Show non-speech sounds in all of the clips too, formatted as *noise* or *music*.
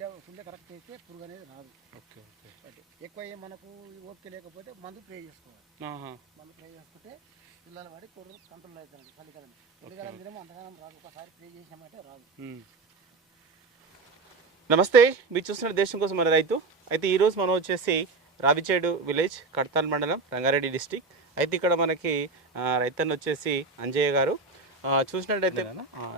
సిల్లే సిల్లే correct చేస్తే పురుగు అనేది రాదు. Okay okay. అంటే ఎక్కువ ఏం మనకు ఓపిక లేకపోతే మందు స్ప్రే చేసుకోవాలి. మందు స్ప్రే చేసుకుంటే పిల్లలు పడి కొడుకు కంట్రోల్ అవుతుంది చలికాలం. చలికాలం దినం అంతకాలం రాదు. ఒకసారి స్ప్రే చేసినామంటే రాదు. నమస్తే మీరు చూస్తున్న దేశం కోసం మన రైతు. అయితే ఈరోజు మనం వచ్చేసి రావిచేడు విలేజ్ కడతాల్ మండలం రంగారెడ్డి డిస్టిక్. అయితే ఇక్కడ మనకి రైతన్న వచ్చేసి అంజయ్య గారు. చూసినట్టయితే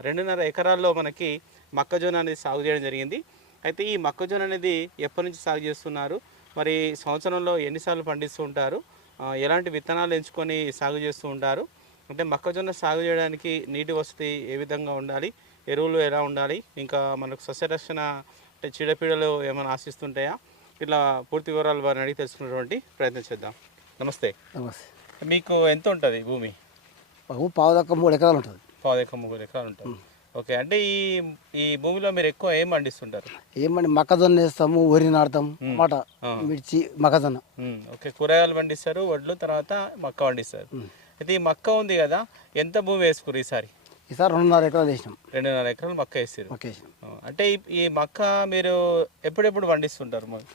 రెండున్నర ఎకరాల్లో మనకి మొక్కజొన్న అనేది సాగు చేయడం జరిగింది. అయితే ఈ మొక్కజొన్న అనేది ఎప్పటి నుంచి సాగు చేస్తున్నారు? మరి సంవత్సరంలో ఎన్నిసార్లు పండిస్తూ ఉంటారు? ఎలాంటి విత్తనాలు ఎంచుకొని సాగు చేస్తూ ఉంటారు? అంటే మొక్కజొన్న సాగు చేయడానికి నీటి వసతి ఏ విధంగా ఉండాలి? ఎరువులు ఎలా ఉండాలి? ఇంకా మనకు సస్యరక్షణ అంటే చీడపీడలు ఏమైనా ఆశిస్తుంటాయా? ఇట్లా పూర్తి వివరాలు వారిని అడిగి తెలుసుకునేటువంటి ప్రయత్నం చేద్దాం. నమస్తే. నమస్తే. మీకు ఎంత ఉంటుంది భూమి? మాకు పావు దక్క మూడు ఎకరాలు ఉంటుంది. పావుదెక్క ముగ్గురు ఎకరాలు ఉంటుంది. ఓకే అంటే ఈ ఈ భూమిలో మీరు ఎక్కువ ఏం పండిస్తుంటారు? ఏమండి మొక్కజొన్న వేస్తాము వరి నాడతాం మాట. మిర్చి మొక్కజొన్న. ఓకే కూరగాయలు పండిస్తారు వడ్లు తర్వాత మక్క పండిస్తారు. అయితే ఈ మక్క ఉంది కదా ఎంత భూమి వేసుకురు ఈసారి? ఈసారి రెండున్నర ఎకరాలు వేసినాం. రెండున్నర ఎకరాలు మక్క వేసారు వేసినాం. అంటే ఈ- మక్క మీరు ఎప్పుడెప్పుడు పండిస్తుంటారు మరి?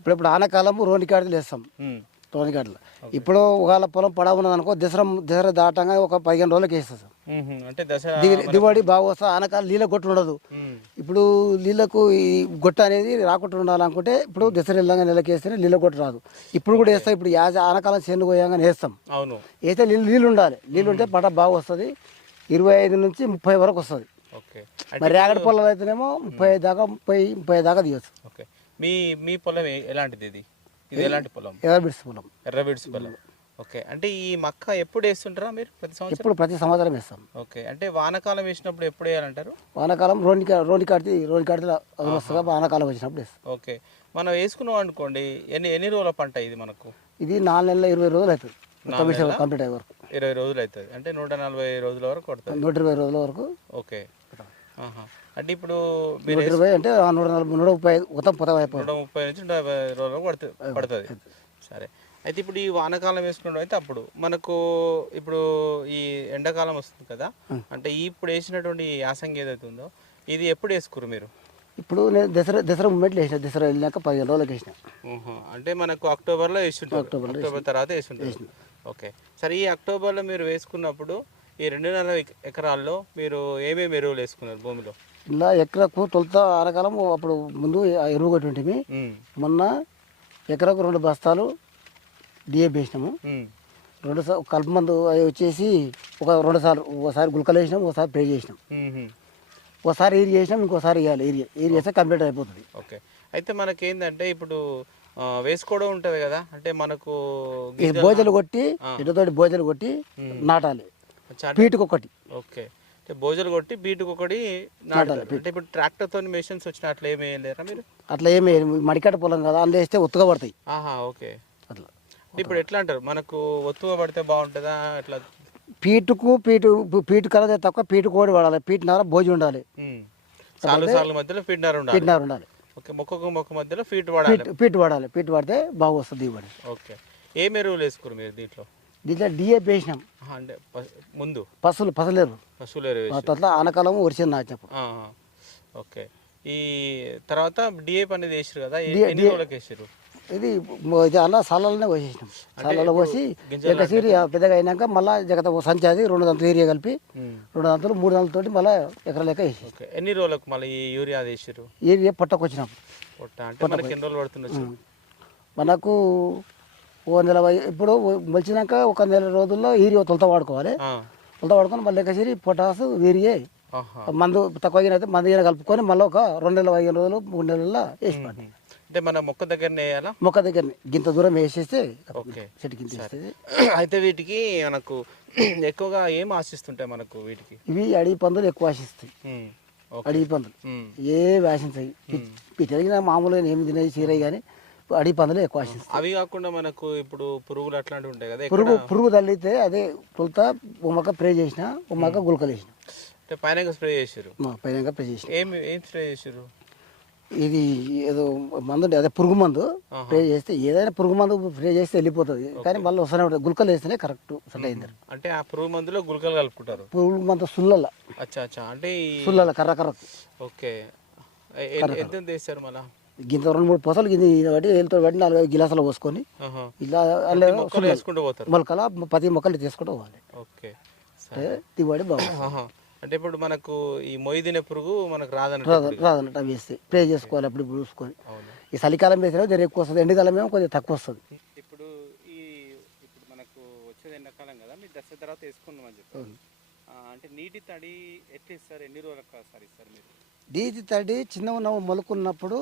ఇప్పుడు ఇప్పుడు ఆనకాలము రోని కాడలు వేస్తాం. ఉమ్, రోని కాడలు ఇప్పుడు ఒకవేళ పొలం పడవ ఉన్నది అనుకో దసరా దసరా దాటంగా ఒక పదిహేను రోజులకి వేస్తాం అంటే దిగి దిగుబడి బాగా వస్తుంది ఆనకాలం నీళ్ళ గొట్టు ఉండదు. ఇప్పుడు నీళ్ళకు ఈ గొట్ట అనేది రాకుండా ఉండాలనుకుంటే ఇప్పుడు దసరా వెళ్ళంగా నెలకి వేస్తేనే నీళ్ళ గొట్టు రాదు. ఇప్పుడు కూడా వేస్తాం ఇప్పుడు యాజ ఆనకాలం చేను పోయంగానే వేస్తాం. అవును. వేస్తే నీళ్ళు నీళ్ళు ఉండాలి. నీళ్ళు ఉంటే పంట బాగా వస్తుంది. ఇరవై ఐదు నుంచి ముప్పై వరకు వస్తుంది. మరి రేగడి పొలం అయితేనేమో ముప్పై ఐదు దాకా ముప్పై ముప్పై దాకా తీయచ్చు మీ మీ పొలం ఎలాంటిది ఇది? ఇది ఎలాంటి పొలం? ఎర్ర బిడ్స్ పొలం. ఎర్రబిడ్స్ పొలం. ఓకే. అంటే ఈ మక్క ఎప్పుడు వేస్తుంటారా మీరు? ప్రతి సంవత్సరం? ఇప్పుడు ప్రతి సంవత్సరం వేస్తాం. ఓకే. అంటే వానాకాలం వేసినప్పుడు ఎప్పుడు వేయాలంటారు? వానాకాలం రోని రోని కాడితే రోని కాడితే వస్తుంది. వానాకాలం వచ్చినప్పుడు వేస్తాం. ఓకే. మనం వేసుకున్నాం అనుకోండి ఎన్ని ఎన్ని రోజుల పంట ఇది మనకు? ఇది నాలుగు నెలల ఇరవై రోజులు అవుతుంది. కంప్లీట్ అయ్యే వరకు. ఇరవై రోజులు అవుతుంది. అంటే నూట నలభై రోజుల వరకు కొడుతుంది నూట ఇరవై రోజుల వరకు ఓకే. అంటే ఇప్పుడు మీరు నూట ఇరవై అంటే నూట నలభై నూట ముప్పై మొత్తం నూట ముప్పై నుంచి నూట యాభై రోజుల పడుతుంది. పడుతుంది సరే. అయితే ఇప్పుడు ఈ వానాకాలం వేసుకున్నాం అయితే అప్పుడు మనకు ఇప్పుడు ఈ ఎండాకాలం వస్తుంది కదా అంటే ఈ ఇప్పుడు వేసినటువంటి యాసంగి ఏదైతే ఉందో ఇది ఎప్పుడు వేసుకురు మీరు? ఇప్పుడు నేను దసరా దసరా మూమెంట్లో వేసిన దసరా వెళ్ళినాక పదిహేను రోజులకి వేసిన. అంటే మనకు అక్టోబర్లో వేస్తుంటారు అక్టోబర్ తర్వాత వేస్తుంటారు ఓకే. సరే ఈ అక్టోబర్లో మీరు వేసుకున్నప్పుడు ఈ రెండున్నర ఎక- ఎకరాల్లో మీరు ఏమేమి ఎరువులు వేసుకున్నారు భూమిలో? ఇలా ఎకరకు తొలుత ఆనకాలం అప్పుడు ముందు ఎరువు కొట్టి ఉంటుంది ఉమ్, మొన్న ఎకరకు రెండు బస్తాలు డిఏపి వేసినాము. రెండు సార్లు కలుపు మందు అవి వచ్చేసి ఒక రెండు సార్లు ఒకసారి గులకలు వేసినాం ఒకసారి ప్రే చేసినాం. ఒకసారి ఏరి చేసినాం ఇంకోసారి వేయాలి ఏరి ఏరి చేస్తే కంప్లీట్ అయిపోతుంది. ఓకే. అయితే మనకేందంటే ఇప్పుడు ఆ, వేసుకోవడం ఉంటుంది కదా? అంటే మనకు బోజలు కొట్టి ఇటుతోటి బోజలు కొట్టి నాటాలి. చాట- పీటుకు ఒకటి ఓకే. అంటే భోజలు కొట్టి బీటుకు ఒకటి నాటాలి అంటే ఇప్పుడు ట్రాక్టర్ తోని మెషిన్స్ వచ్చిన అట్లా ఏమి వేయలేరా మీరు? అట్లా ఏమి మడికట్ట పొలం కదా అందులో వేస్తే ఉత్తగా పడతాయి. ఆహా ఓకే. ఇప్పుడు ఎట్లా అంటారు? మనకు ఒత్తుగా పడితే బాగుంటుందా? అట్లా పీటుకు పీటు పీటు కలదే తక్కువ పీటు కోడి వాడాలి పీటునార భోజి ఉండాలి. సార్లు సార్లు మధ్యలో ఫీడ్నర్ ఉండాలి. ఉండాలి. ఓకే మొక్కకు మొక్క మధ్యలో ఫీట్ వాడాలి పీటు పీటు వాడాలి పీటు వాడితే బాగా వస్తుంది దిగుబడి. ఓకే. ఏం ఎరువులు వేసుకురు మీరు దీంట్లో? దీంట్లో డిఏపి వేసినాం. అంటే ముందు? పసులు పసలేరు వేసి అట్లా ఆనకాలం వరిసేది నాచినప్పుడు. ఓకే. ఈ తర్వాత డిఏపి అనేది వేసారు కదా? ఎన్ని రోజులకు వేసారు ఇది అలా సాలలోనే పోసేసినాం సాలలో పోసి సీరి పెద్దగా అయినాక మళ్ళీ జగత ఓ సంచి అది రెండు దంతలు ఏరియా కలిపి రెండు దంతలు మూడు దంతలతోటి మళ్ళీ ఎకర లెక్క వేసి ఎన్ని రోజులకు మళ్ళీ ఈ యూరియా వేసారు ఏరియా పొట్టకొచ్చినప్పుడు పొట్ట అంటే మనకి ఓ నెల ఇప్పుడు మొలిచినాక ఒక నెల రోజుల్లో ఏరియా తొలత వాడుకోవాలి. తొలత వాడుకొని మళ్ళీ ఎక్కసిరి పొటాసు ఏరియా ఆహా. మందు తక్కువ అయితే మందు కలుపుకొని మళ్ళీ ఒక రెండు నెలల పదిహేను రోజులు మూడు నెలల్లో వేసి అంటే మన మొక్క దగ్గరనే వేయాలా? మొక్క దగ్గరనే. గింత దూరం వేసేస్తే ఓకే. చెట్టు గింత *clears throat* అయితే వీటికి మనకు *clears throat* ఎక్కువగా ఏం ఆశిస్తుంటాయి మనకు వీటికి? ఇవి అడవి పందులు ఎక్కువ ఆశిస్తాయి. అడవి పందులు. ఏ ఆశించాయి పిచ్చడిగిన మామూలుగా ఏమి తినేది చీరయి కానీ అడవి పందులు ఎక్కువ ఆశిస్తాయి. అవి కాకుండా మనకు ఇప్పుడు పురుగులు అట్లాంటివి ఉంటాయి కదా పురుగు పురుగు తల్లితే అదే తొలుత ఉమ్మక ప్రే చేసిన ఉమ్మక గులకలు వేసిన అంటే పైన స్ప్రే చేసారు పైన ప్రే చేసిన. ఏం ఏం స్ప్రే చేసారు ఇది ఏదో మందు అదే పురుగు మందు స్ప్రే చేస్తే ఏదైనా పురుగు మందు స్ప్రే చేస్తే వెళ్ళిపోతుంది. కానీ మళ్ళీ వస్తూనే ఉంటుంది. గులకలు వేస్తేనే కరెక్ట్ సెట్ అయింది. అంటే ఆ పురుగు మందులో గుళికలు కలుపుకుంటారు? పురుగు మందు సుల్లల అచ్చా అచ్చా. అంటే సుల్లల కర్ర కర్ర. ఓకే. ఎంత మళ్ళా? గింత రెండు మూడు పొసలు గింది బట్టి వేలుతో బట్టి నాలుగు గిలాసాలు పోసుకొని. ఇలా మొలకల పది మొక్కలు తీసుకుంటూ పోవాలి. ఓకే. దిగుబడి బాగుంది. అంటే ఇప్పుడు మనకు ఈ మొయ్యి తినే పురుగు మనకు రాదన్నట్టు రాదు రాదన్నట్టు అవి వేస్తే స్ప్రే చేసుకోవాలి అప్పుడు ఇప్పుడు చూసుకొని. ఈ చలికాలం వేసినా జర ఎక్కువ వస్తుంది ఎండాకాలం ఏమో కొద్దిగా తక్కువ వస్తుంది. ఇప్పుడు ఈ ఇప్పుడు మనకు వచ్చేది ఎండాకాలం కదా మీరు దసరా తర్వాత వేసుకుందాం అని చెప్పారు. ఆ, అంటే నీటి తడి ఎట్లా ఇస్తారు ఎన్ని రోజులకు ఒకసారి ఇస్తారు మీరు? డీజీ తడి చిన్న ఉన్న మొలకున్నప్పుడు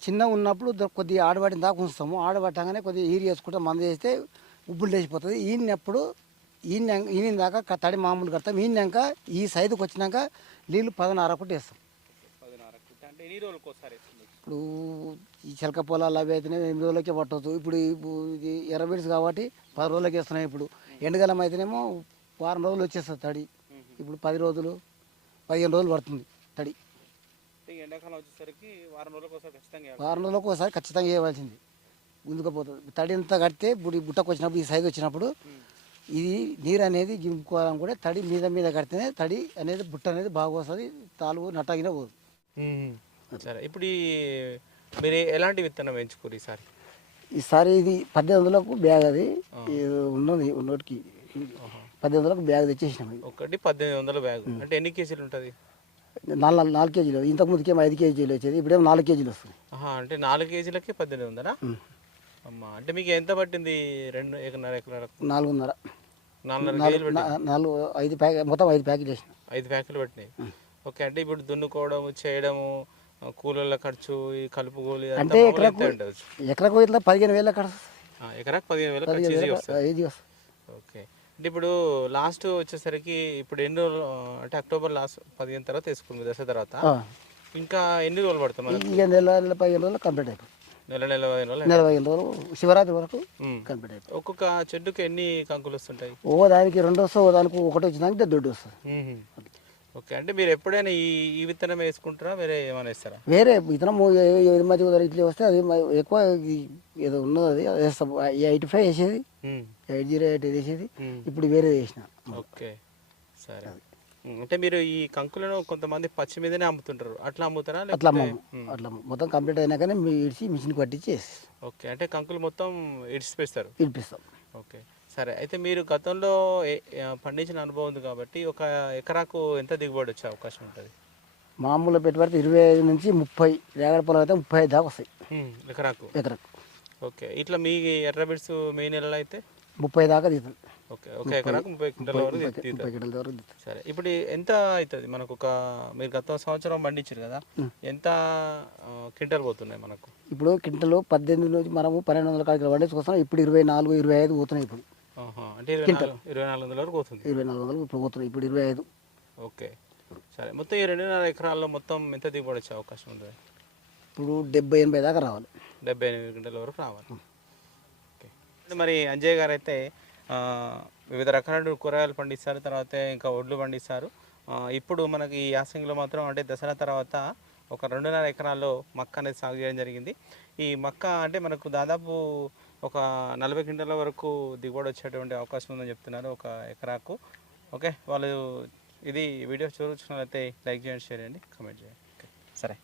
చిన్న ఉన్నప్పుడు కొద్దిగా ఆడబడిన దాకా ఉంచుతాము. ఆడబట్టగానే కొద్దిగా ఈరి వేసుకుంటే మందు వేస్తే ఉబ్బులు లేచిపోతుంది. ఈనప్పుడు ఈనిన దాకా తడి మామూలు కడతాం. ఈనాక ఈ సైజుకి వచ్చినాక నీళ్ళు పదనార ఒకటి వేస్తాం. ఇప్పుడు ఈ చిలక పొలాలు అవి అయితేనే ఎనిమిది రోజులకే పట్టవచ్చు ఇప్పుడు ఇది ఎర్రబిడ్స్ కాబట్టి పది రోజులకి వేస్తున్నాయి ఇప్పుడు. ఎండకాలం అయితేనేమో వారం రోజులు వచ్చేస్తుంది తడి. ఇప్పుడు పది రోజులు పదిహేను రోజులు పడుతుంది తడి. ఎండాకాలం వచ్చేసరికి వారం రోజులకు ఒకసారి ఖచ్చితంగా. వారం రోజులకు ఒకసారి ఖచ్చితంగా వేయవలసింది. ముందుకపోతుంది తడి అంతా కడితే ఇప్పుడు ఈ బుట్టకు వచ్చినప్పుడు ఈ సైజు వచ్చినప్పుడు ఇది నీరు అనేది గింపుకోవాలని కూడా తడి మీద మీద కడితేనే తడి అనేది బుట్ట అనేది బాగా వస్తుంది తాలుగు నట్టగిన పోదు. సరే ఇప్పుడు మీరు ఎలాంటి విత్తనం ఎంచుకోరు ఈసారి? ఈసారి ఇది పద్దెనిమిది వందలకు బ్యాగ్ అది ఉన్నది ఉన్నోటికి పద్దెనిమిది వందలకు బ్యాగ్ తెచ్చేసినాం ఒకటి పద్దెనిమిది వందల బ్యాగ్. అంటే ఎన్ని కేజీలు ఉంటుంది? నాలుగు నాలుగు కేజీలు. ఇంతకు ముందుకేమో ఐదు కేజీలు వచ్చేది ఇప్పుడేమో నాలుగు కేజీలు వస్తుంది అంటే నాలుగు కేజీలకి పద్దెనిమిది వందలా. అమ్మా అంటే మీకు ఎంత పట్టింది? రెండు ఎకరన్నర ఎకరాలకు నాలుగున్నర. నాలుగు నాలుగు ఐదు ప్యాకెట్ మొత్తం ఐదు ప్యాకెట్లు వేసిన. ఐదు ప్యాకెట్లు పట్టినాయి? ఓకే అంటే ఇప్పుడు దున్నుకోవడం చేయడము ఆ, కూలీల ఖర్చు ఈ కలుపు కూలి అంటే ఎకరాకు ఎకరకు ఇట్లా పదిహేను వేలు ఆ, ఎకరాకు పదిహేను ఖర్చు వేలు వస్తుంది. ఓకే అంటే ఇప్పుడు లాస్ట్ వచ్చేసరికి ఇప్పుడు ఎన్ని రోజులు అంటే అక్టోబర్ లాస్ట్ పదిహేను తర్వాత వేసుకుంది దశ తర్వాత. ఇంకా ఎన్ని రోజులు పడుతుంది మనకు? ఇక నెల నెల పదిహేను రోజులు కంప్లీట్ అయిపోతుంది. నెల నెల నెల పదిహేను రోజులు శివరాత్రి వరకు. కంప్లీట్ అయిపోతుంది ఒక్కొక్క చెట్టుకి ఎన్ని కంకులు వస్తుంటాయి ఓ దానికి రెండు వస్తుంది ఓ దానికి ఒకటి వచ్చినాక దొడ్డు వస్తుంది. ఓకే అంటే మీరు ఎప్పుడైనా ఈ ఈ విత్తనం వేసుకుంటారా వేరే ఏమైనా వేస్తారా వేరే ఇతనం ఏది మధ్య ఇట్లా వస్తే అది ఎక్కువ ఏదో ఉన్నది అది వేస్తాం ఎయిటీ ఫైవ్ వేసేది. ఎయిట్ జీరో ఎయిట్ వేసేది. ఇప్పుడు వేరే వేసిన ఓకే సరే. అంటే మీరు ఈ కంకులను కొంతమంది పచ్చి మీదనే అమ్ముతుంటారు. అట్లా అమ్ముతారా? అట్లా అమ్మము. అట్లా. మొత్తం కంప్లీట్ అయినాకనే మీ ఇడిచి మిషన్ పట్టించి ఓకే. అంటే కంకులు మొత్తం ఇడిచిపేస్తారు పిలిపిస్తాం ఓకే. సరే. అయితే మీరు గతంలో పండించిన అనుభవం ఉంది కాబట్టి ఒక ఎకరాకు ఎంత దిగుబడి వచ్చే అవకాశం ఉంటుంది? మామూలు పెట్టుబడి ఇరవై ఐదు నుంచి ముప్పై రేగడ పొలం అయితే ముప్పై ఐదు దాకా వస్తాయి. ఎకరాకు. ఎకరకు. ఓకే. ఇట్లా మీ ఎర్ర బిడ్స్ మే నెలలో అయితే? ముప్పై దాకా తీస్తుంది ఓకే ఒక ఎకరాకు ముప్పై క్వింటాల వరకు ముప్పై తీస్తుంది సరే ఇప్పుడు ఎంత అవుతుంది? మనకు ఒక మీరు గత సంవత్సరం పండించారు కదా ఎంత క్వింటాల్ పోతున్నాయి మనకు? ఇప్పుడు కింటలు పద్దెనిమిది నుంచి మనము పన్నెండు వందల కాడికి పండించుకొస్తాం ఇప్పుడు ఇరవై నాలుగు ఇరవై ఐదు పోతున్నాయి ఇప్పుడు. అంటే ఇరవై నాలుగు ఇరవై నాలుగు వందల వరకు పోతుంది. ఇరవై నాలుగు వందలు ఇప్పుడు పోతున్నాయి. ఇప్పుడు ఇరవై ఐదు. ఓకే. సరే మొత్తం ఈ రెండున్నర ఎకరాల్లో మొత్తం ఎంత దిగుబడి వచ్చే అవకాశం ఉంటుంది ఇప్పుడు డెబ్బై ఎనభై దాకా రావాలి. డెబ్బై ఎనిమిది గంటల వరకు రావాలి. మరి అంజయ్ గారు అయితే వివిధ రకాల కూరగాయలు పండిస్తారు తర్వాత ఇంకా ఒడ్లు పండిస్తారు. ఇప్పుడు మనకి ఈ యాసంగిలో మాత్రం అంటే దసరా తర్వాత ఒక రెండున్నర ఎకరాల్లో మక్క అనేది సాగు చేయడం జరిగింది. ఈ మక్క అంటే మనకు దాదాపు ఒక నలభై క్వింటాల వరకు దిగుబడి వచ్చేటువంటి అవకాశం ఉందని చెప్తున్నారు ఒక ఎకరాకు. ఓకే వాళ్ళు ఇది వీడియో చూపించినట్లయితే లైక్ చేయండి షేర్ చేయండి కామెంట్ చేయండి. సరే.